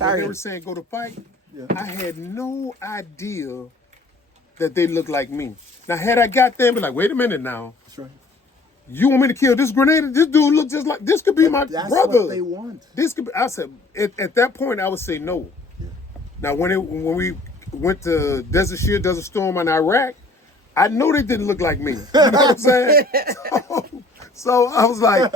Sorry. they were saying go to fight, I had no idea that they looked like me. Now, had I got there and be like, wait a minute now. That's right. You want me to kill this grenade? This dude look just like, this could be my That's brother. what they want. This could be, I said, at that point, I would say no. Yeah. Now, when we went to Desert Storm in Iraq, I know they didn't look like me. You know what I'm saying? So I was like,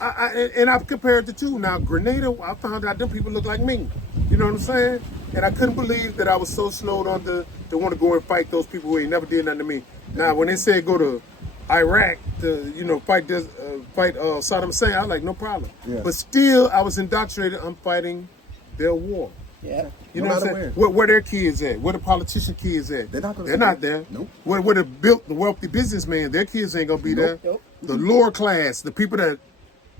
and I've compared the two. Now, Grenada, I found out them people look like me. You know what I'm saying? And I couldn't believe that I was so snowed under to want to go and fight those people who ain't never did nothing to me. Now, when they said go to Iraq to, fight Saddam Hussein, I was like, no problem. Yeah. But still, I was indoctrinated. I'm fighting their war. Yeah. You know what I'm saying? Where their kids at? Where the politician kids at? They're not there. Nope. Where the wealthy businessman, their kids ain't gonna be there. Nope. The lower class, the people that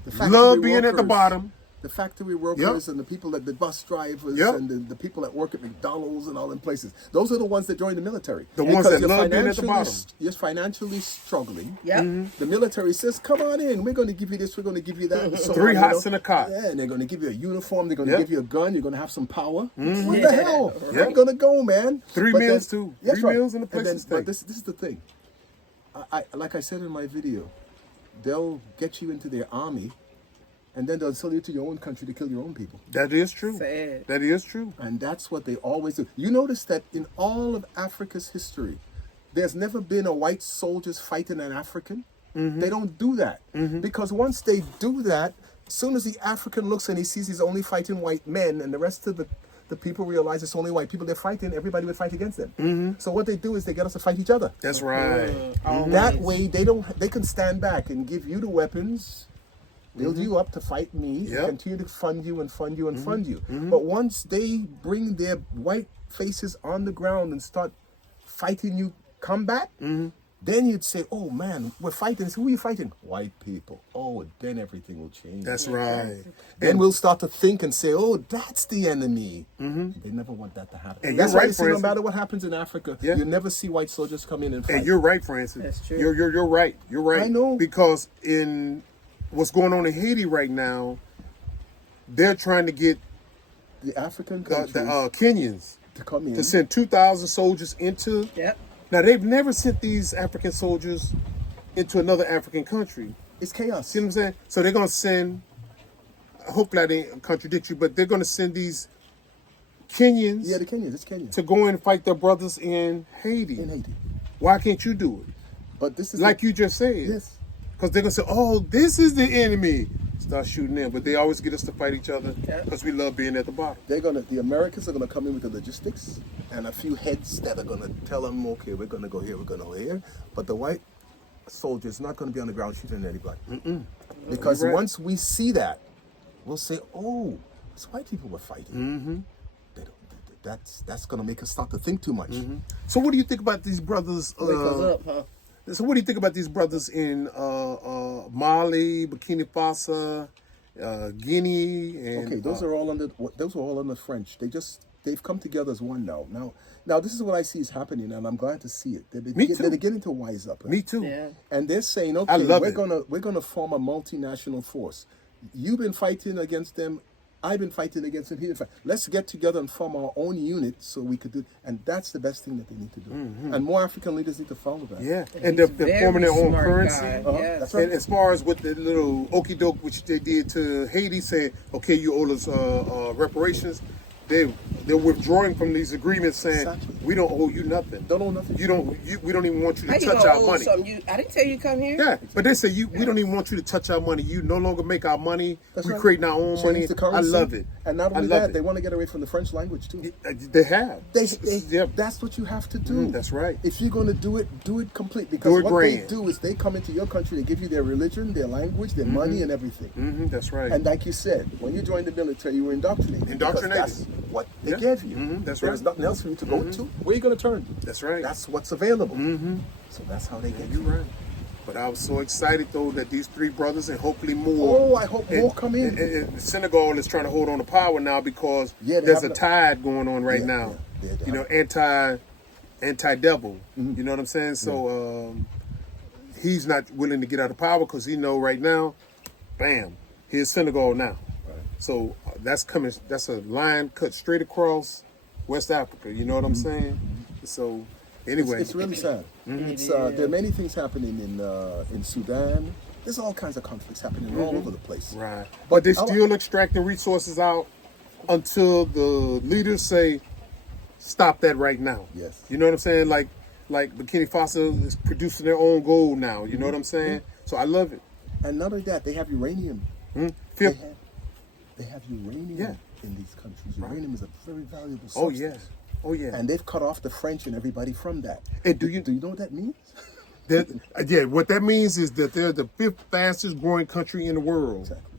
The love being at the bottom. The factory workers and the people the bus drivers and the people that work at McDonald's and all them places. Those are the ones that join the military. The ones that love being at the bottom. You're financially struggling. Yep. The military says, come on in. We're going to give you this. We're going to give you that. So 3 hots in a cot. Yeah, and they're going to give you a uniform. They're going to give you a gun. You're going to have some power. Mm-hmm. What the hell? I'm going to go, man. 3 But meals then- too. That's 3 right. meals in the place to stay. But this is the thing. I like I said in my video, they'll get you into their army, and then they'll sell you to your own country to kill your own people. That is true. Sad. That is true. And that's what they always do. You notice that in all of Africa's history, there's never been a white soldiers fighting an African. They don't do that. Because once they do that, as soon as the African looks and he sees he's only fighting white men and the rest of the people realize it's only white people they're fighting, everybody would fight against them. So what they do is they get us to fight each other. That's right. That way they can stand back and give you the weapons, build you up to fight me, continue to fund you and fund you and fund you. But once they bring their white faces on the ground and start fighting you combat, then you'd say, oh man, we're fighting. So who are you fighting? White people. Oh, then everything will change. That's right. Then we'll start to think and say, oh, that's the enemy. They never want that to happen. And That's you're why right, you see, no Francis. matter what happens in Africa, you never see white soldiers come in and fight. And you're right, Francis. That's true. You're right. You're right. I know. Because in what's going on in Haiti right now, they're trying to get the African the countries Kenyans to come in. to send 2,000 soldiers into. Yep. Now, they've never sent these African soldiers into another African country. It's chaos. See what I'm saying? So they're going to send, hopefully I didn't contradict you, but they're going to send these Kenyans Yeah, the Kenyans. It's Kenya. to go in and fight their brothers in Haiti. In Haiti. Why can't you do it? But this is Like you just said. Yes. Because they're going to say, oh, this is the enemy. Start shooting them. But they always get us to fight each other because we love being at the bottom. The Americans are gonna come in with the logistics and a few heads that are gonna tell them, okay, we're gonna go here, we're gonna go here. But the white soldier is not gonna be on the ground shooting anybody. Because You're right. once we see that, we'll say, oh, it's white people we're fighting. They don't, that's gonna make us start to think too much. So what do you think about these brothers? Wake us up, huh? So what do you think about these brothers in Mali, Burkina Faso, Guinea? And, Okay, those are all under French. They've come together as one now. Now this is what I see is happening, and I'm glad to see it. They're beginning to wise up. Me too. Yeah. And they're saying, I okay, love we're gonna form a multinational force. You've been fighting against them. I've been fighting against them. He been fighting. Let's get together and form our own unit so we could do. And that's the best thing that they need to do. And more African leaders need to follow that. Yeah, and they're forming their own currency. Yes. That's right. And as far as with the little okie doke which they did to Haiti, saying, okay, you owe us reparations, they're withdrawing from these agreements, saying Exactly. we don't owe you nothing. Don't owe nothing. We don't even want you to How you touch gonna our owe money. something? I didn't tell you to come here. Yeah, but they say we don't even want you to touch our money. You no longer make our money. That's We're right. creating our own Change money. the I currency. love it. And not I only love that, it. they want to get away from the French language too. They have. Yep. That's what you have to do. That's right. If you're going to do it complete. Because Do it what grand. they do is they come into your country, they give you their religion, their language, their money, and everything. That's right. And like you said, when you joined the military, you were indoctrinated. Indoctrinated. Because that's what they Yeah. gave you. That's There's right. nothing else for you to go to. Where are you going to turn? That's right. That's what's available. So that's how they get You're you. right. But I was so excited though that these 3 brothers and hopefully more. Oh, I hope more come in. And Senegal is trying to hold on to power now because Yeah, they there's have a tide going on right Yeah, now. yeah, they You know, have- anti-devil. You know what I'm saying? So he's not willing to get out of power because he know right now, bam, here's Senegal now. Right. So that's coming. That's a line cut straight across West Africa. You know what I'm saying? So anyway, It's really sad. It's there are many things happening in Sudan. There's all kinds of conflicts happening all over the place. right. But they still extracting resources out until the leaders say, "Stop that right now." Yes. You know what I'm saying? Like Burkina Faso is producing their own gold now. You know what I'm saying? So I love it. And not only that, they have uranium. Feel- They have uranium in these countries. Uranium is a very valuable Oh substance. yeah. Oh yeah. And they've cut off the French and everybody from that. And do you know what that means? What that means is that they're the 5th fastest growing country in the world. Exactly.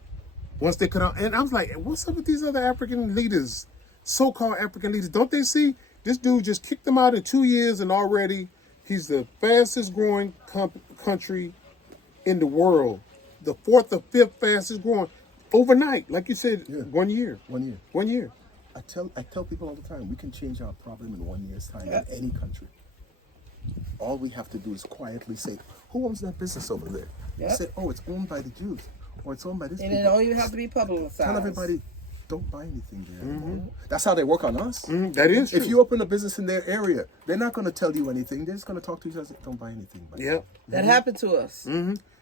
Once they cut out, and I was like, what's up with these other African leaders, so-called African leaders? Don't they see this dude just kicked them out in 2 years, and already he's the fastest growing country in the world, the 4th or 5th fastest growing overnight, like you said, 1 year. 1 year. 1 year. I tell people all the time, we can change our problem in 1 year's time in any country. All we have to do is quietly say, who owns that business over there? Yep. Say, oh, it's owned by the Jews, or it's owned by this And people. it don't even have to be publicized. Tell everybody, don't buy anything there. That's how they work on us. That is true. If you open a business in their area, they're not going to tell you anything. They're just going to talk to you and say, don't buy anything. Yep. That happened to us.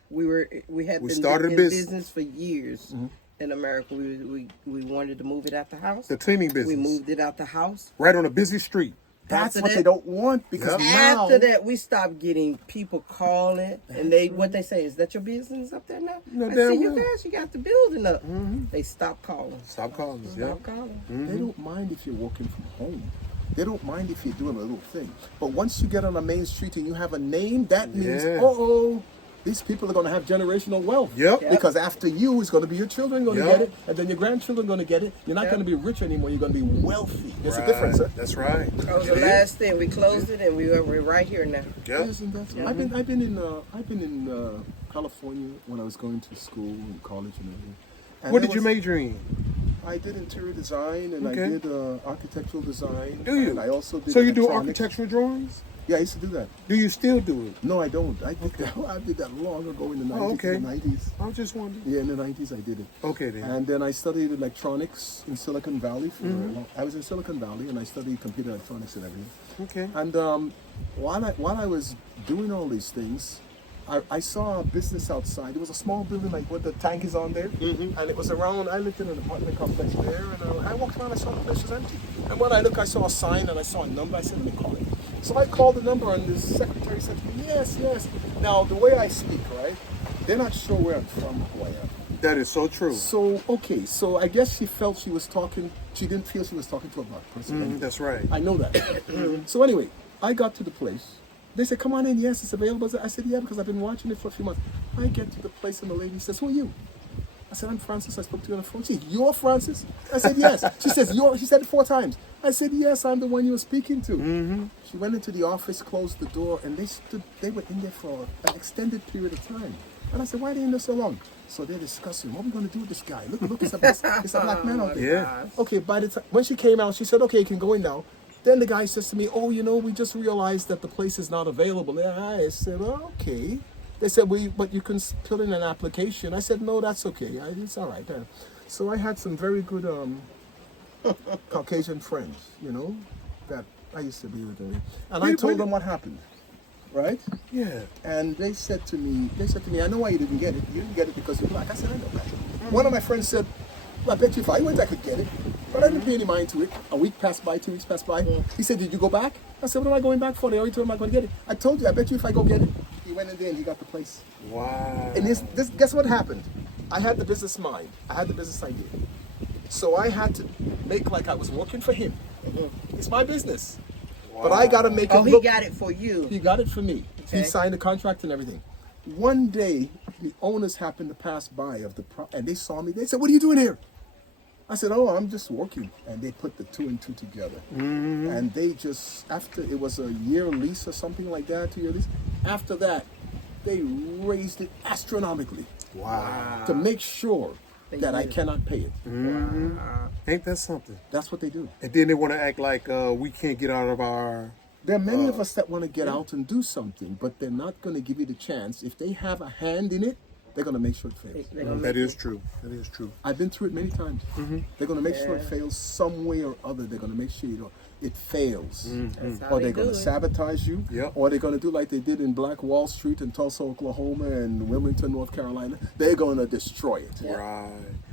We had been started a in business. for years in America. We wanted to move it out the house. The cleaning business. We moved it out the house. Right on a busy street. That's After what that- they don't want because now... After that, we stopped getting people calling, and what they say is that your business up there now? No I damn see you well. guys, you got the building up. They stopped calling. Stop calling us. Yeah. Stop calling. They don't mind if you're working from home. They don't mind if you're doing a little thing. But once you get on a main street and you have a name, that means, these people are going to have generational wealth. Yep. Because after you, it's going to be your children going to Yep. get it, and then your grandchildren going to get it. You're not going to be rich anymore. You're going to be wealthy. There's a difference, sir. That's right. That was the last thing. We closed it, and we're right here now. Yep. Yes, and that's, I've been in California when I was going to school and college and everything. And What there did you was- major in? I did interior design and Okay. I did architectural design. Do you? And I also did So you do electronics. architectural drawings? Yeah, I used to do that. Do you still do it? No, I don't. I did that. I did that long ago in the 90s. Oh, okay. In the 90s. I was just wondering. Yeah, in the 90s I did it. Okay then. And then I studied electronics in Silicon Valley. I was in Silicon Valley and I studied computer electronics and everything. Okay. And while I was doing all these things, I saw a business outside. It was a small building like what the tank is on there. And it was around, I lived in an apartment complex there. And I walked around, I saw the place was empty. And when I looked, I saw a sign and I saw a number. I said, let me call it. So I called the number and the secretary said to me, yes, yes. Now, the way I speak, right? They're not sure where I'm from, who I am. That is so true. So, okay, so I guess she felt she was talking, she didn't feel she was talking to a black person. That's right. I know that. So anyway, I got to the place. They said, come on in, yes, it's available. I said, yeah, because I've been watching it for a few months. I get to the place and the lady says, who are you? I said, I'm Francis. I spoke to you on the phone. She said, you're Francis? I said, yes. She says, she said it 4 times. I said, yes, I'm the one you were speaking to. She went into the office, closed the door, and they were in there for an extended period of time. And I said, why are they in there so long? So they're discussing, what are we going to do with this guy? Look, it's a black man out there. Yeah. Okay, by the time, when she came out, she said, okay, you can go in now. Then the guy says to me, oh, we just realized that the place is not available. And I said, okay. They said, but you can fill in an application. I said, no, that's okay. It's all right. So I had some very good Caucasian friends, that I used to be with them. And I told them what happened, right? Yeah. And they said to me, I know why you didn't get it. You didn't get it because you're black. I said, I know that. One of my friends said, well, I bet you if I went, I could get it. But I didn't pay any mind to it. A week passed by, 2 weeks passed by. He said, did you go back? I said, what am I going back for? They already told me I'm going to get it. I told you, I bet you if I go get it. He went in there and he got the place. Wow. And this guess what happened? I had the business mind. I had the business idea. So I had to make like I was working for him. It's my business. Wow. But I got to make it He look. got it for you. He got it for me. Okay. He signed the contract and everything. One day, the owners happened to pass by and they saw me. They said, what are you doing here? I said, oh, I'm just working. And they put the 2 and 2 together. And they just, after it was a year lease or something like that, 2-year lease. After that, they raised it astronomically. Wow. To make sure that I did. cannot pay it. Ain't that something? That's what they do. And then they want to act like we can't get out of our... There are many of us that want to get out and do something, but they're not going to give you the chance. If they have a hand in it, they're going to make sure it fails. That is true. That is true. I've been through it many times. They're going to make sure it fails some way or other. They're going to make sure it fails. That's how Or they they're going do to it. sabotage you. Yep. Or they're going to do like they did in Black Wall Street in Tulsa, Oklahoma, and Wilmington, North Carolina. They're going to destroy it. Right.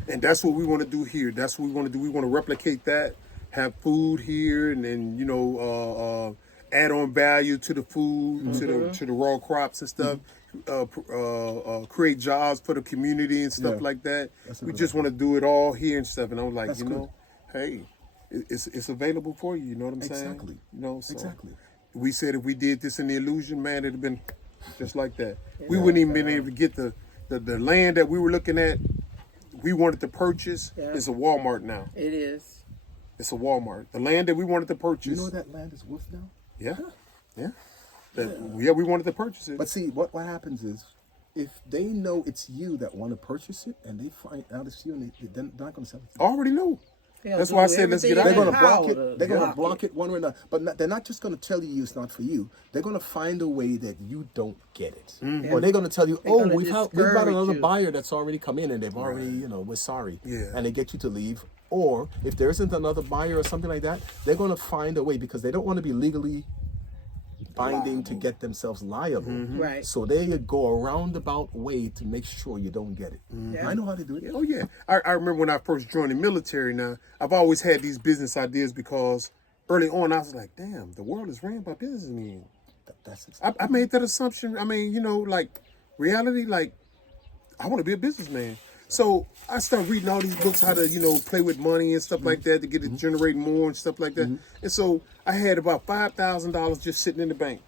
And that's what we want to do here. That's what we want to do. We want to replicate that, have food here, and then, you know, add on value to the food, to the raw crops and stuff. Create jobs for the community and stuff like that. We just want to do it all here and stuff. And I was like, you know, hey, it's available for you. You know what I'm saying? Exactly. You know, so Exactly. we said if we did this in the illusion, man, it'd have been just like that. We wouldn't even been able to get the land that we were looking at. We wanted to purchase is a Walmart now. It is. It's a Walmart. The land that we wanted to purchase. You know what that land is worth now? Yeah. We wanted to purchase it. But see, what happens is, if they know it's you that want to purchase it, and they find out it's you, and they're not going to sell it to I already know. They'll That's do why I said let's get everything out you. in They're of going to here. block it. They're going to block it one way or another. But they're not just going to tell you it's not for you. They're going to find a way that you don't get it. Or they're going to tell you, They're oh, gonna we've got discourage another you. buyer that's already come in, and they've already, you know, we're sorry. Yeah. And they get you to leave. Or if there isn't another buyer or something like that, they're going to find a way because they don't want to be legally binding to get themselves liable. Right. So they go a roundabout way to make sure you don't get it. Yeah. I know how to do it. Oh yeah, I remember when I first joined the military. Now I've always had these business ideas because early on I was like, damn, the world is ran by businessmen. That's I made that assumption. I mean, you know, like reality, like I want to be a businessman. So I started reading all these books how to, you know, play with money and stuff like that to get it generate more and stuff like that. And so I had about $5,000 just sitting in the bank.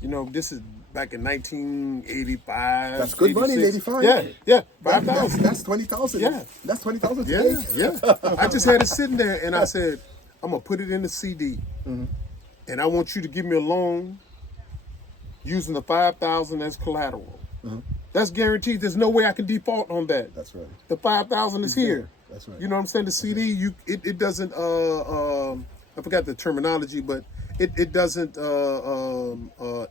You know, this is back in 1985. That's good money in 86. 85. Yeah, 5,000. That's 20,000. Yeah. That's 20,000 Yeah, today. yeah. I just had it sitting there, and I said, I'm gonna put it in the CD, and I want you to give me a loan using the 5,000 as collateral. That's guaranteed. There's no way I can default on that. That's right. The 5,000 is here. That's right. You know what I'm saying? The CD, it doesn't. I forgot the terminology, but it doesn't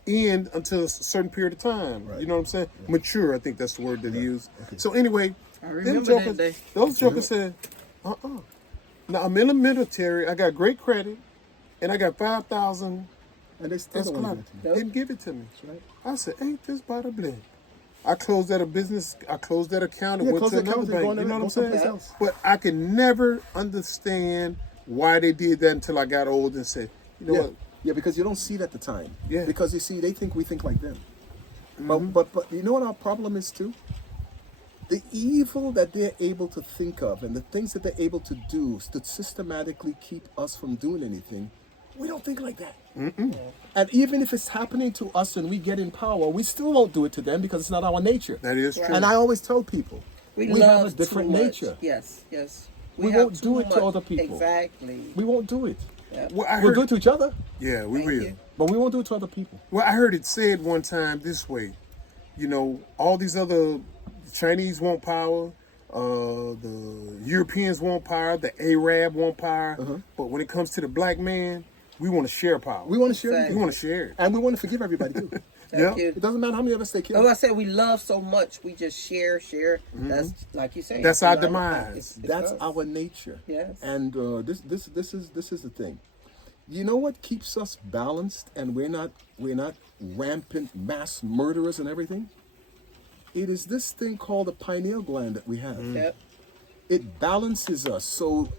end until a certain period of time. Right. You know what I'm saying? Mature, I think that's the word that he used. Okay. So anyway, I remember that day. those jokers said, Now I'm in the military. I got great credit, and I got 5,000. And they still That's don't want collateral. to give it to you. Didn't give it to me. That's right. I said, ain't this by the blend? I closed out a business. I closed that account and Yeah, went close to the another account and bank. go on You know and what I'm go saying? someplace else. But I could never understand why they did that until I got old and said, you know Yeah. what? Yeah, because you don't see it at the time. Yeah. Because you see, they think we think like them. But you know what our problem is too? The evil that they're able to think of and the things that they're able to do to systematically keep us from doing anything, we don't think like that. And even if it's happening to us and we get in power, we still won't do it to them because it's not our nature. That is true. And I always tell people, We have love a different too much. nature. Yes, yes. We have won't do too it to much. other people. Exactly. We won't do it. Well, I We'll heard, do it to each other, yeah, we Thank will. you. but we won't do it to other people. Well, I heard it said one time this way. You know, all these other Chinese want power, the Europeans want power, the Arab want power, but when it comes to the black man, we want to share power. We want to share Exactly. We it. want to share it. And we want to forgive everybody too. Yeah. Thank you. It doesn't matter how many of us they kill. As I said, we love so much. We just share. That's like you say. That's our you know, demise. it's That's us. our nature. Yes. And this is the thing. You know what keeps us balanced and we're not rampant mass murderers and everything? It is this thing called the pineal gland that we have. Yep. It balances us. So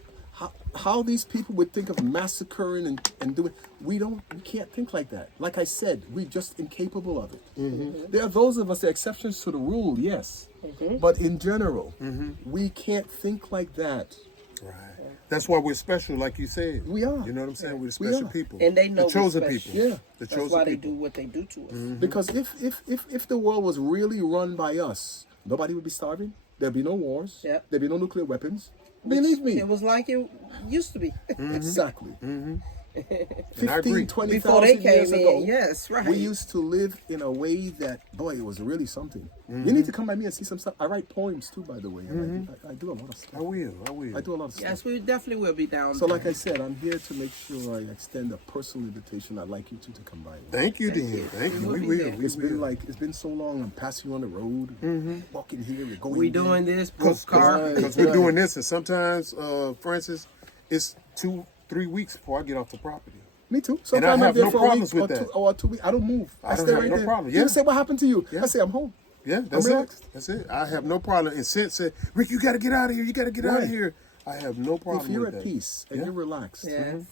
how these people would think of massacring and doing, we can't think like that. Like I said, we're just incapable of it. There are those of us, the exceptions to the rule, yes. But in general, we can't think like that. Right. That's why we're special, like you said. We are. You know what I'm saying? We're the We special are. people. And they know the chosen we're people. special. Yeah. The That's chosen why they people. do what they do to us. Because if the world was really run by us, nobody would be starving. There'd be no wars. Yep. There'd be no nuclear weapons. Believe me. It was like it used to be. Exactly. And I agree. 15, 20,000 Before they years came ago, in, yes, right. we used to live in a way that, boy, it was really something. Mm-hmm. You need to come by me and see some stuff. I write poems too, by the way. And I do a lot of stuff. I will. I do a lot of stuff. Yes, we definitely will be down. So, there. like I said, I'm here to make sure I extend a personal invitation. I'd like you two to come by. Thank you, Thank then. you. Thank you. We We will be will. there. We It's will. been so long. I'm passing you on the road, walking here, we're going. we there. doing this both car. Because we're doing this, and sometimes, Francis, it's 2-3 weeks before I get off the property. Me too. And I Sometimes have I'm there no for a problems week with that. or 2 weeks. I don't move. I don't stay have right no there. problem. You Yeah. say, what happened to you? Yeah. I say, I'm home. Yeah, that's I'm it. relaxed. That's it. I have no problem. And since said, Rick, you got to get out of here. You got to get out of Right. here. I have no problem If you're with at that. peace and Yeah. you're relaxed, Yes.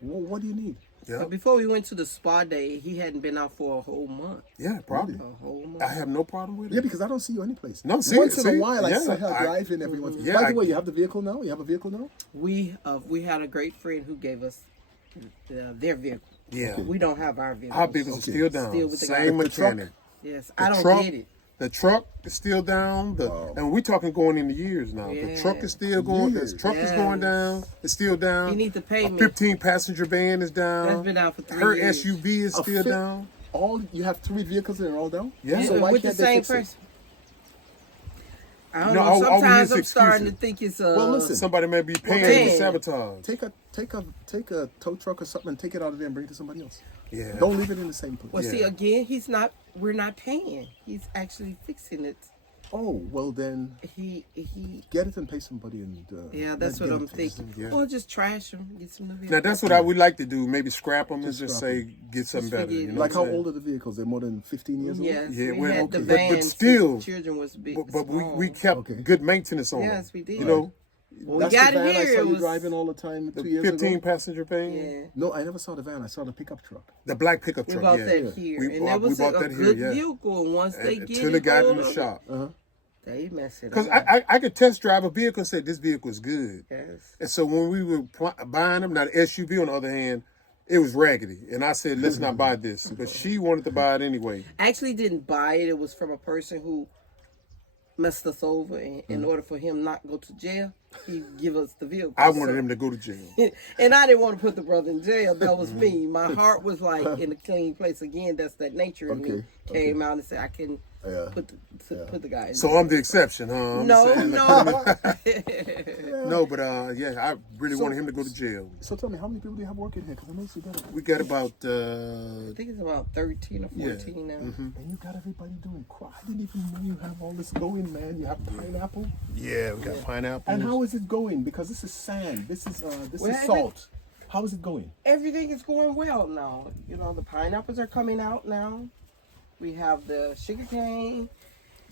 what do you need? Yeah, But before we went to the spa day, he hadn't been out for a whole month. yeah, probably. A whole month. I have no problem with it. Yeah, because I don't see you anyplace. No, Once in see, a while, I yeah, see her I- driving every once. Yeah, By the I- way, you have the vehicle now. You have a vehicle now. We had a great friend who gave us their vehicle. Yeah. We don't have our vehicle. Our vehicles are Okay. still down. Still with the Same guy. The truck? mechanic. Yes, The I don't truck, get it. The truck is still down. And we're talking going into years now. The truck Yeah. is still going. Years. The truck is going Yes. down. It's still down. You need to pay A me. 15 passenger van is down. That's been down for 3 Her years. SUV is A still fit- down. All you have 3 vehicles and they're all down. Yeah. So why with can't the they same fix it? person. I don't No, know. all we hear Sometimes is I'm starting to excuses. think it's Well, listen. Somebody may be paying paying. to sabotage. Take a tow truck or something and take it out of there and bring it to somebody else. Yeah. Don't leave it in the same place. Well, see, Yeah. again, we're not paying. He's actually fixing it. Oh, well then, He get it and pay somebody and. yeah, that's let's what get I'm it fixed. thinking. Yeah. Or just trash him, get some new Now that's what I would like to do. Maybe scrap them and Just just scrap say get something Just better. forget You it. know Like what how I'm saying? old are the vehicles? They're more than 15 years old. Yes, Yeah, we well, had the okay. But van. since still- the children was big. But we small. kept Okay. good maintenance on them. Yes, we did. You know, When we That's got the it van I here. saw It you was driving all the time the 2 years 15 ago. passenger van, yeah. No, I never saw the van. I saw the pickup truck. the black pickup We truck. bought yeah. that here, We and bought- that was we bought a that here, good yeah. vehicle. And once they get Until it got in the going, shop. they mess it Because up. I could test drive a vehicle and say this vehicle is good. Yes. And so when we were buying them, now the SUV on the other hand, it was raggedy. And I said, let's not buy this. But she wanted to buy it anyway. I actually didn't buy it. It was from a person who messed us over. And in order for him not to go to jail, he give us the vehicle. I wanted him to go to jail. And I didn't want to put the brother in jail. That was me. My heart was like in a clean place. Again, that's that nature in me. Okay, Came out and said, I can Yeah. put the guy in So jail. I'm the exception, huh? I'm No, saying- no. No, but yeah, I really wanted him to go to jail. So tell me, how many people do you have working here? Because I know you got it. We got about I think it's about 13 or 14 now. And you got everybody doing crap. I didn't even know you have all this going, man. You have pineapple. yeah, we got pineapple. And how is it going? Because this is sand. This is Well, salt. How is it going? Everything is going well now. You know, the pineapples are coming out now. We have the sugar cane.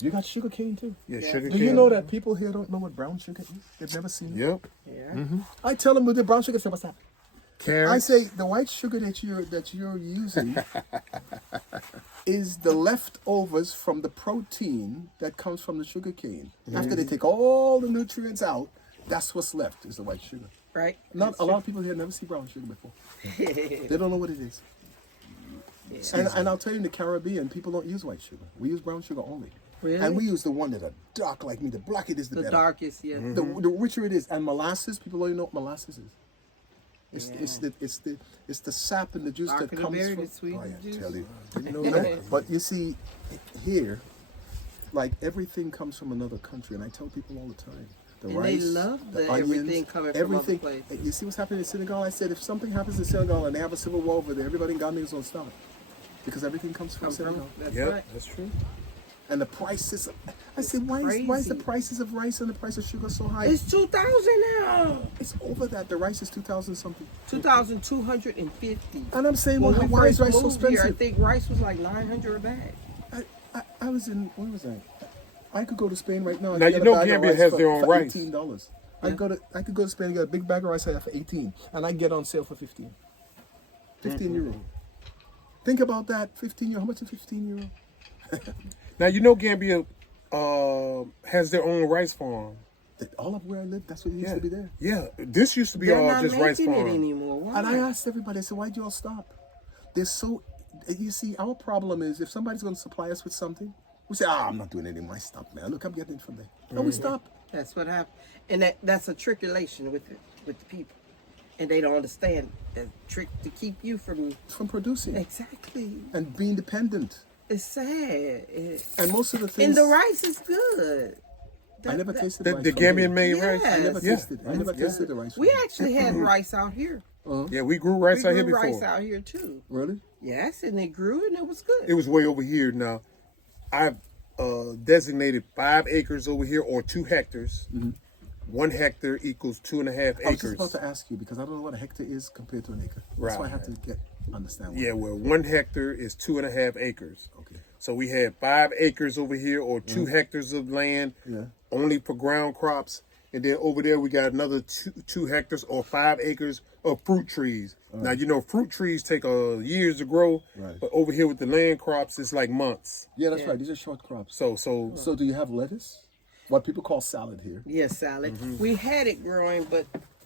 You got sugar cane too. Yeah, Yeah. sugar Do cane. you know that people here don't know what brown sugar is? They've never seen it. Yep. Yeah. I tell them with the brown sugar, say, what's that? Carrots. I say the white sugar that you're using is the leftovers from the protein that comes from the sugar cane. After they take all the nutrients out, that's what's left is the white sugar. Right? Not a lot of people here never see brown sugar before. They don't know what it is. And I'll tell you, in the Caribbean, people don't use white sugar. We use brown sugar only. Really? And we use the one that are dark like me. The blacker it is, the The better. darkest, yeah. The richer it is. And molasses, people don't even know what molasses is. It's the sap and the juice Darker that the comes berry, from. the sweeter the juice. Tell you. You know, but you see, here, like everything comes from another country, and I tell people all the time. The And rice, they love the the onions, everything coming from other everything. places. You see what's happening in Senegal? I said if something happens in Senegal and they have a civil war over there, everybody in Ghana is gonna stop because everything comes from Come from- Senegal. That's Yep, right. that's true. And the prices. I said, why is the crazy. prices of rice and the price of sugar so high? It's 2,000 now. It's over that. The rice is 2,000 something. 2,250. And I'm saying, When well, we why is first rice so moved here, I expensive? think rice was like 900 a bag. I was in, where was I? I could go to Spain right now. and Now, get you a know bag of Gambia rice has for- their own for rice. $18. Yeah. I could go to Spain and get a big bag of rice I have for 18, and I get on sale for 15. 15 euro. Think about that. 15 euro. How much is 15 euro? Now you know Gambia has their own rice farm. All of where I live, that's what used to be there. Yeah, this used to be They're all not just rice making it farm. anymore. Why? And I asked everybody, I said, why'd you all stop? They're so, you see, our problem is if somebody's going to supply us with something, we say, I'm not doing it anymore. I stop, man. Look, I'm getting it from there. And we stop. That's what happened. And that's a tribulation with the people. And they don't understand that trick to keep you from producing exactly. and being dependent. It's sad. And most of the things. And the rice is good. I never tasted The rice. Gambian made rice. I never Yes. tasted. I never tasted the rice. We actually had rice out here. Yeah, we grew rice out here We grew before. rice out here too. Really? Yes, and it grew and it was good. It was way over here now. I've designated 5 acres over here or 2 hectares. 1 hectare equals 2.5 I was just acres. about to ask you because I don't know what a hectare is compared to an acre. That's why I have to understand. Yeah, well, 1 hectare is 2.5 acres. Okay. So we had 5 acres over here or 2 hectares of land only for ground crops. And then over there we got another 2 hectares or 5 acres of fruit trees. Now, you know, fruit trees take years to grow. Right. But over here with the land crops, it's like months. Yeah, that's right. These are short crops. So do you have lettuce? What people call salad here. Yes, salad. We had it growing, but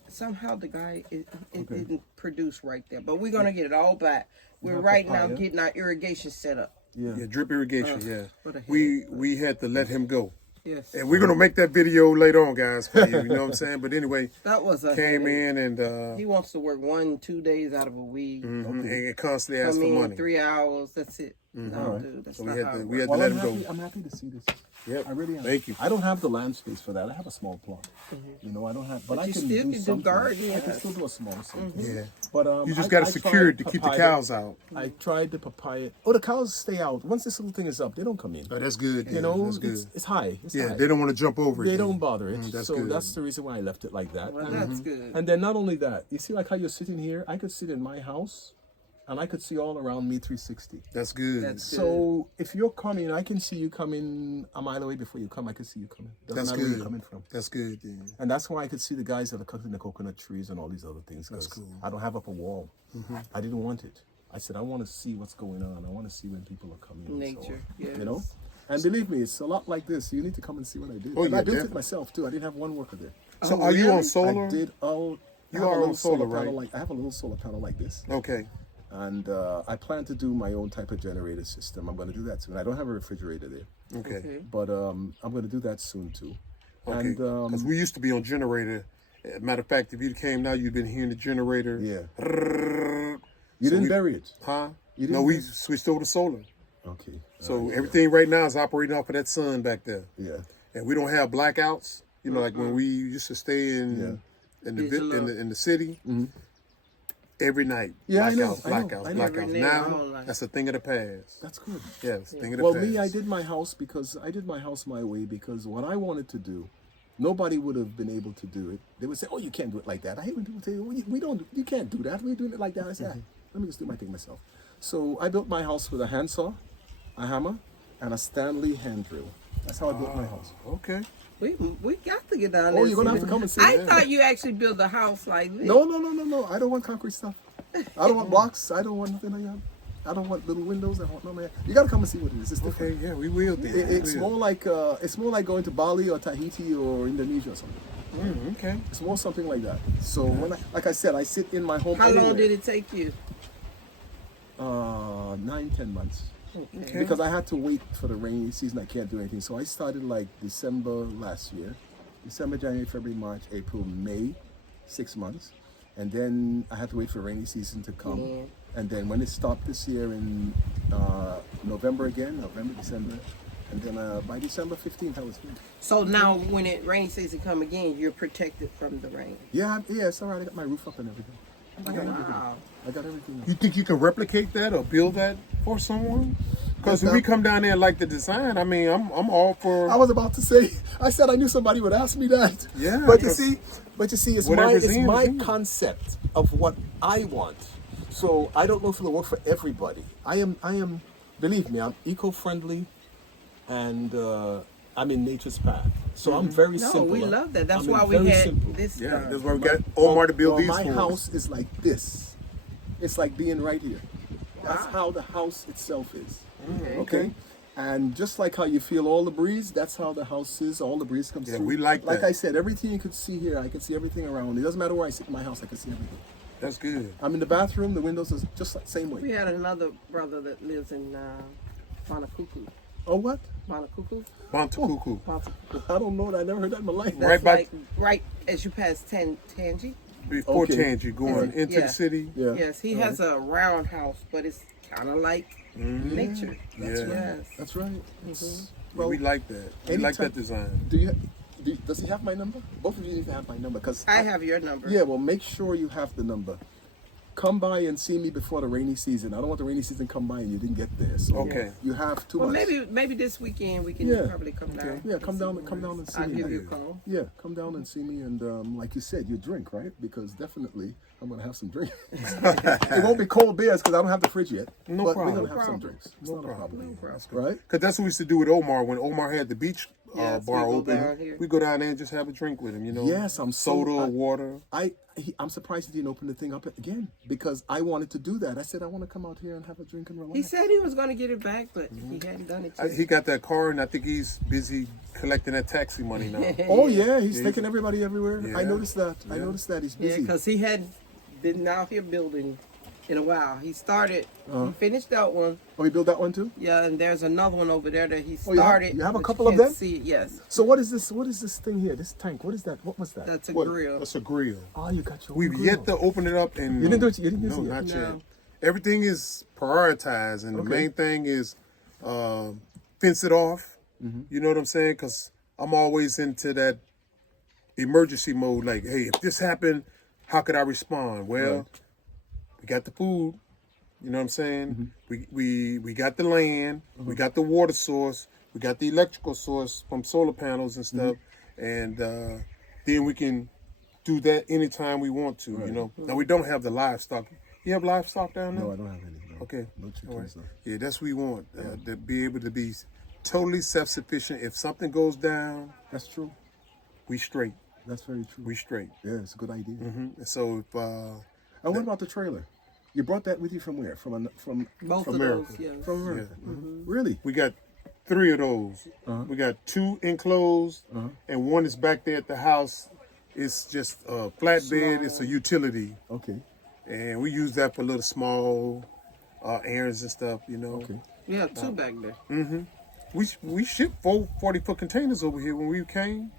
somehow the guy it didn't produce right there. But we're gonna get it all back. We're right now getting our irrigation set up. yeah, drip irrigation, what a headache. We had to let him go. Yes. And we're going to make that video later on, guys, for you. You know what I'm saying? But anyway, That was a came headache. in and He wants to work 1-2 days out of a week. and constantly asked Come for in money. 3 hours. That's it. No, dude, that's So not we had how to it we works. had to Well, let I'm him happy, go. I'm happy to see this. Yep. I really am. Thank you. I don't have the land space for that. I have a small plot. You know, I don't have, but I you can still do can do something. gardening, I can yes. still do a small thing. Yeah. But You just got to I secure it tried to keep the papaya. cows out. I tried the papaya. Oh, the cows stay out. Once this little thing is up, they don't come in. Oh, that's good. You know, that's good. it's high. It's Yeah, high. they don't want to jump over it. They then. don't bother it. That's So good. that's the reason why I left it like that. Well, that's good. And then not only that, you see like how you're sitting here, I could sit in my house and I could see all around me 360. That's good. That's So if you're coming, I can see you coming a mile away before you come. I can see you coming. Doesn't That's matter where good. you're coming from. That's good. Then. And that's why I could see the guys that are cutting the coconut trees and all these other things. That's 'cause cool. I don't have up a wall. I didn't want it. I said I want to see what's going on. I want to see when people are coming. and so Nature, on. yes. You know. And believe me, it's a lot like this. You need to come and see what I did. Oh, And yeah, I built it definitely. myself too. I didn't have one worker there. So Oh, are you really? on solar? I did all. You I have a are little on solar, right? panel like I have a little solar panel like this, Okay. and I plan to do my own type of generator system. I'm going to do that soon. I don't have a refrigerator there, Okay. but I'm going to do that soon too. Okay. And Because we used to be on generator. Matter of fact, if you came now, you've been hearing the generator. yeah, You you didn't bury it. Huh? You No, didn't we bury- switched over to solar. Okay. So everything right now is operating off of that sun back there. Yeah. And we don't have blackouts. You know, like when we used to stay in in the city. Every night, Yeah, I know, blackouts, I know, blackouts, I know. blackouts. Every Now, day, all night. that's a thing of the past. That's good. Yeah, it's a thing of the Well, past. me, I did my house because I did my house my way because what I wanted to do, nobody would have been able to do it. They would say, "Oh, you can't do it like that." I hate when people say, "Oh, we don't, you can't do that. We're doing it like that." I said, "Let me just do my thing myself." So I built my house with a handsaw, a hammer, and a Stanley hand drill. That's how I built my house. Okay. We got to get down there. Oh, you're gonna and have to see come and see I it. thought you actually built a house like this. No. I don't want concrete stuff. I don't want blocks. I don't want nothing like that. I don't want little windows. I want no man. You gotta come and see what it is. It's different. Okay, yeah, we will. Then. It's We more will. like going to Bali or Tahiti or Indonesia or something. Okay. It's more something like that. So when like I said, I sit in my home. How long anywhere. did it take you? 9-10 months. Okay. Because I had to wait for the rainy season. I can't do anything. So I started like December last year. December, January, February, March, April, May, 6 months. And then I had to wait for rainy season to come. Yeah. And then when it stopped this year in November again, November, December. And then by December 15th, I was finished. So now when it rainy season come again, you're protected from the rain. Yeah, it's all right. I got my roof up and everything. I got everything. Wow. I got everything. You think you can replicate that or build that for someone? Because if we come down there and like the design, I mean, I'm all for. I was about to say. I said I knew somebody would ask me that. Yeah, But you because see, it's whatever's it's in my is in. concept of what I want. So I don't know if it'll work for everybody. I am. Believe me, I'm eco-friendly, and I'm in nature's path. So I'm very No, simple. we love that. That's I'm why we very had simple. this Yeah, done. that's why we got Omar to build Well, these my for us. house is like this. It's like being right here. That's Wow. how the house itself is. Okay. Okay. And just like how you feel all the breeze, that's how the house is. All the breeze comes Yeah, through. we like Like that. I said, everything you could see here, I can see everything around. It doesn't matter where I sit in my house, I can see everything. That's good. I'm in the bathroom, the windows are just like same We way. had another brother that lives in Monacucu. Oh, what? Monacucu? Bantukuku. Monacucu. I don't know that. I never heard that in my life. Right That's by- like right as you pass Tangi. before Okay. Tangy, going into Yeah. the city. Yeah. Yes, he has a round house, but it's kind of like nature. That's Yeah. right. Yes. That's right. Yeah, we like that. We like anytime- that design. Does he have my number? Both of you need to have my number, because I have your number. Yeah, well, make sure you have the number. Come by and see me before the rainy season. I don't want the rainy season to come by and you didn't get there. So Okay. you have 2 Well, months. maybe this weekend we can Yeah. probably come down. Yeah, come down and see I'll me. give you a call. Yeah, come down and see me, and like you said, you drink, right? Because definitely I'm gonna have some drinks. It won't be cold beers because I don't have the fridge yet. No but problem. we're gonna have No some problem. drinks. It's No not a problem. problem. That's good. Right? Because that's what we used to do with Omar when Omar had the beach Yes, bar we go open. down here. We go down there and just have a drink with him. You know. Yes, I'm so- soda or water. I'm surprised he didn't open the thing up again, because I wanted to do that. I said I want to come out here and have a drink and relax. He said he was going to get it back, but he hadn't done it yet. He got that car, and I think he's busy collecting that taxi money now. Oh yeah, he's taking everybody everywhere. I Yeah. noticed that. I Yeah. noticed that he's Yeah, busy. because he hadn't been out here building in a while. He started, he finished that one. Oh, he built that one too. Yeah, and there's another one over there that he Oh, you have- started. you have a but couple of can't them? See it. Yes, So what is this? What is this thing here? This tank? What is that? What was that? that's a What? grill. That's a grill. Oh, you got your. We've own yet grill. to open it up, and You didn't do it. You didn't use no, it yet? not No. yet. Everything is prioritized, and the Okay. main thing is fence it off. Mm-hmm. You know what I'm saying? Because I'm always into that emergency mode. Like, hey, if this happened, how could I respond? Well, Right. we got the food. You know what I'm saying? Mm-hmm. We got the land. We got the water source. We got the electrical source from solar panels and stuff. Mm-hmm. And then we can do that anytime we want to. You know. Now we don't have the livestock. You have livestock down there? No, I don't have any. No. Okay. No chickens. All right. No. Yeah, that's what we want. To be able to be totally self-sufficient. If something goes down, That's true. we straight. That's very true. We straight. Yeah, it's a good idea. And so if And what about the trailer? You brought that with you from where? From Both of America. those. Yes. from America. Really? we got 3 of those. We got 2 enclosed, and one is back there at the house. It's just a flatbed. It's a utility, Okay. and we use that for little small errands and stuff. You know. Okay. We have two back there. We shipped 4 40-foot containers over here when we came.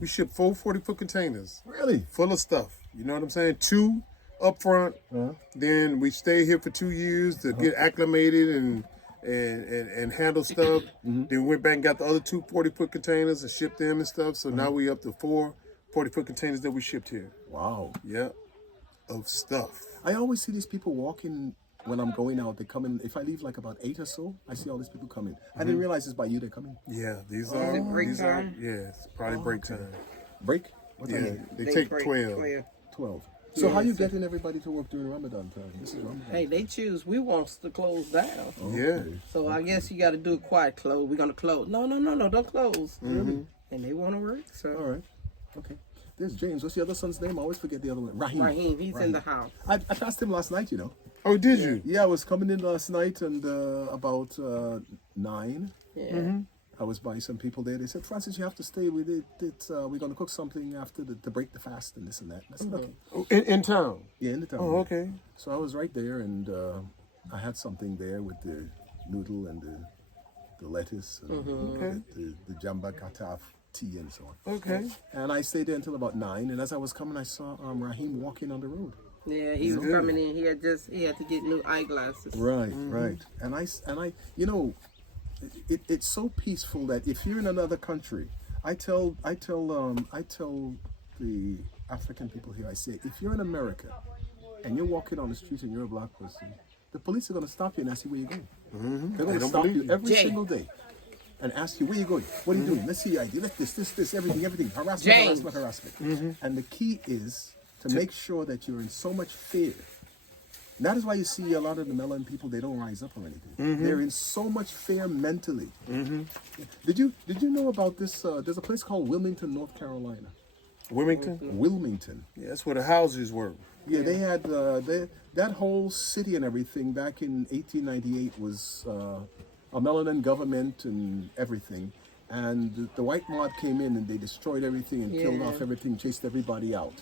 We shipped 4 40-foot containers Really? full of stuff. You know what I'm saying? 2 up front. Then we stayed here for 2 years to get acclimated and handle stuff. Then we went back and got the other 2 40-foot containers and shipped them and stuff. So now we up to 4 40-foot containers that we shipped here. Wow. Yeah, of stuff. I always see these people walking when I'm going out. They come in. If I leave like about 8 or so, I see all these people coming. I didn't realize it's by you. They're coming. Yeah, these Is it break these time? yeah, it's probably break time. Break? What time Yeah, is it? they take break 12. 12. So how you Yes. getting everybody to work during Ramadan time? This is Ramadan. Hey, they choose. We want to close down. Yeah. So I guess you got to do it quiet. Close. We're gonna close. No, don't close. And they want to work. So All right. Okay. There's James. What's your other son's name? I always forget the other one. Raheem. Raheem, he's in the house. I passed him last night, you know. Oh, did you? Yeah, I was coming in last night and about 9. Yeah. I was by some people there. They said, Francis, you have to stay with it. We're going to cook something after to break the fast and this and that. I said, okay. Oh, in town. Yeah, in the town. Oh, okay. So I was right there, and I had something there with the noodle and the lettuce and Okay. the jamba kataf tea and so on. Okay. And I stayed there until about 9. And as I was coming, I saw Raheem walking on the road. Yeah, he was coming in. He had to get new eyeglasses. Right, right. And I, you know, it's so peaceful that if you're in another country, I tell the African people here, I say, if you're in America and you're walking on the street and you're a black person, the police are going to stop you and ask you where you're going. They're going to don't stop believe you you. every Jay. single day and ask you, where you going? What are you doing? Let's see your ID. Let this, everything. Harassment, James. harassment. And the key is to make sure that you're in so much fear. That is why you see a lot of the melanin people, they don't rise up or anything. They're in so much fear mentally. Did you know about this? There's a place called Wilmington, North Carolina. Wilmington? Wilmington. Yeah, that's where the houses were. Yeah, they had that whole city and everything back in 1898 was a melanin government and everything. And the white mob came in and they destroyed everything and killed Yeah. off everything, chased everybody out.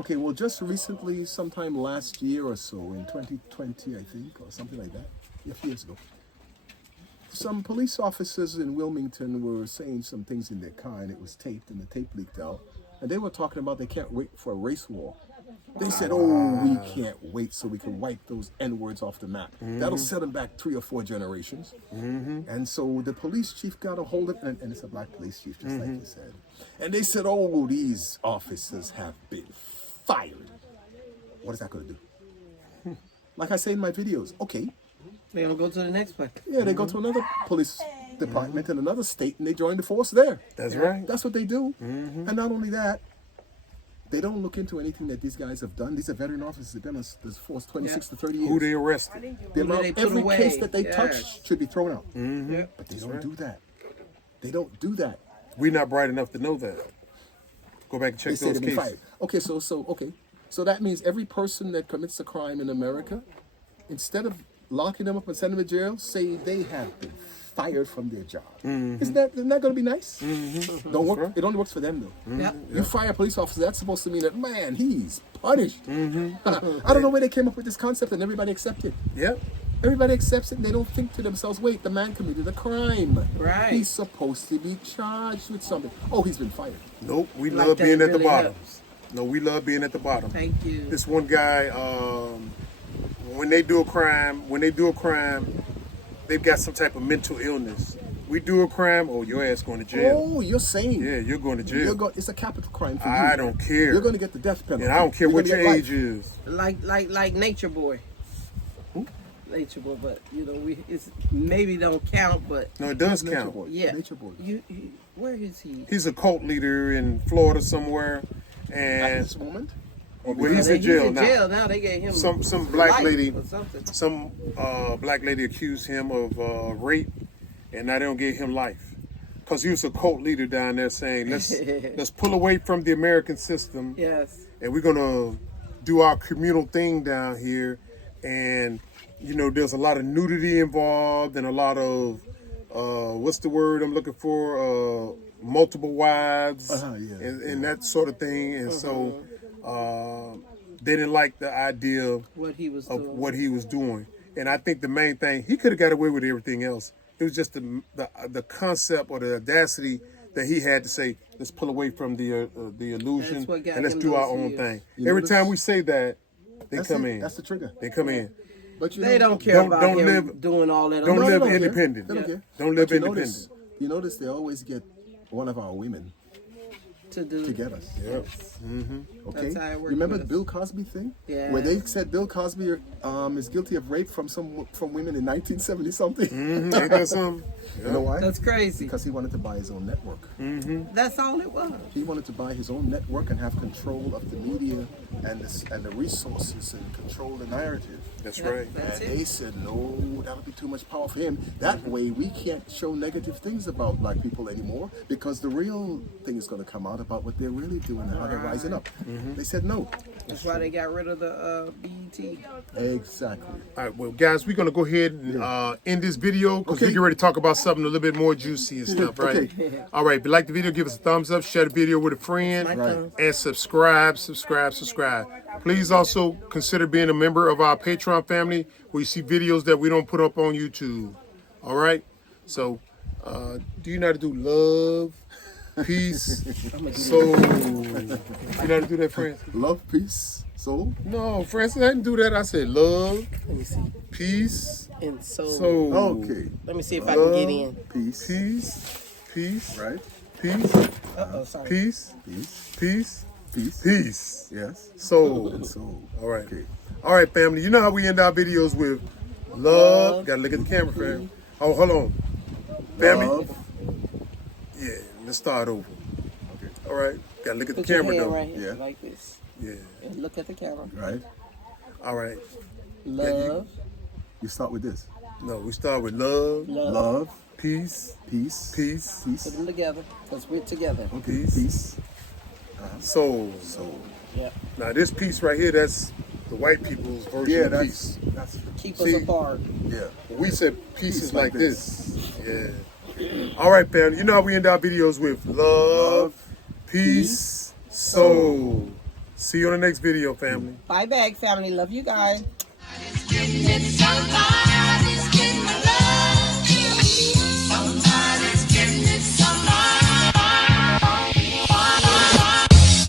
Okay, well, just recently, sometime last year or so, in 2020, I think, or something like that, a few years ago, some police officers in Wilmington were saying some things in their car, and it was taped, and the tape leaked out. And they were talking about they can't wait for a race war. They said, oh, we can't wait so we can wipe those N-words off the map. That'll set them back 3 or 4 generations. And so the police chief got a hold of it, and it's a black police chief, just like you said. And they said, oh, these officers have been fired. What is that going to do? Like I say in my videos, okay. They're going to go to the next place. Yeah, they go to another police department in another state, and they join the force there. That's right. That's what they do. And not only that, they don't look into anything that these guys have done. These are veteran officers. They've been on this force 26 to 30 years. Who they arrested? The amount, they put every away. case that they touch should be thrown out. Yeah. But they don't do that. They don't do that. We're not bright enough to know that. Go back and check They say those they've been cases. fired. Okay, so that means every person that commits a crime in America, instead of locking them up and sending them to jail, say they have been fired from their job. Isn't that going to be nice? Don't work. Right. It only works for them though. Yep. You fire a police officer, that's supposed to mean that, man, he's punished. I don't know where they came up with this concept, and everybody accepts it. Yep. Everybody accepts it, and they don't think to themselves, wait, the man committed a crime. Right. He's supposed to be charged with something. Oh, he's been fired. Nope. We Like love that being at the really bottom. helps. No, we love being at the bottom. Thank you. This one guy, when they do a crime, they've got some type of mental illness. We do a crime, oh, your ass going to jail. Oh, you're saying. Yeah, you're going to jail. It's a capital crime for you. I don't care. You're going to get the death penalty. And I don't care You're what gonna your get age is. Like Nature Boy. Who? Nature Boy, but it's maybe don't count, but No, it does Nature count. Boy. yeah. Nature Boy. Where is he? He's a cult leader in Florida somewhere, At and this moment? well, he's in jail now. They gave him Some black life lady, or something. some black lady accused him of rape, and now they don't give him life because he was a cult leader down there saying let's pull away from the American system, Yes. and we're gonna do our communal thing down here, and there's a lot of nudity involved and a lot of what's the word I'm looking for? Multiple wives and that sort of thing, and so they didn't like the idea of What he was what he was doing. And I think the main thing, he could have got away with everything else. It was just the concept or the audacity that he had to say, let's pull away from the illusion That's what got and let's him do our those own years. thing. You Every notice- time we say that, they come in. That's the trigger. They come in. But They don't care about don't him live- doing all that. Don't other live stuff. independent. They don't care. Don't live But independent. You notice they always get one of our women to do. to get us. Yep. Okay. That's how it works Remember with the us. Bill Cosby thing? Yeah. Where they said Bill Cosby is guilty of rape from women in 1970 something. Ain't that something? You know why? That's crazy. Because he wanted to buy his own network. That's all it was. He wanted to buy his own network and have control of the media and the resources and control the narrative. That's right. That's And it. they said, no, that'll be too much power for him. That way, we can't show negative things about black people anymore because the real thing is going to come out about what they're really doing and how they're rising up. They said no. That's why they got rid of the BET. Exactly. All right, well, guys, we're gonna go ahead and end this video because Okay. we get ready to talk about something a little bit more juicy and stuff, right? Okay. All right, if you like the video, give us a thumbs up, share the video with a friend, Right. and subscribe. Please also consider being a member of our Patreon family where you see videos that we don't put up on YouTube. All right? So, do you know how to do love, peace, soul? You know how to do that, Francis? Love, peace, soul. No, Francis, I didn't do that. I said love, Let me see. peace, And so, soul. Okay. let me see if I can get in. Peace. Peace, Right. peace, Sorry. peace, Peace. peace, Peace. peace, Yes. soul. And soul. All right. Okay. All right, family. You know how we end our videos with love. Gotta look at the camera, fam. Oh, hold on. Family. Love. Yeah, let's start over. Okay. All right. Gotta look at the Put your camera, hand though. right here, Yeah. like this. Yeah. And look at the camera. Right. All right. Love, You start with this. No, we start with love, love. Love. peace, Peace. peace, Put Peace. them together because we're together. Okay. Peace. Peace. soul. Soul. Yeah. Now, this piece right here, that's the white people's version Yeah, of that's peace. that's Keep See? us apart. yeah. We said peace Peace is like like this. Yeah. All right, fam. You know how we end our videos with love, Love, peace, soul. See you on the next video, family. Bye, bag family. Love you guys. It's so hard.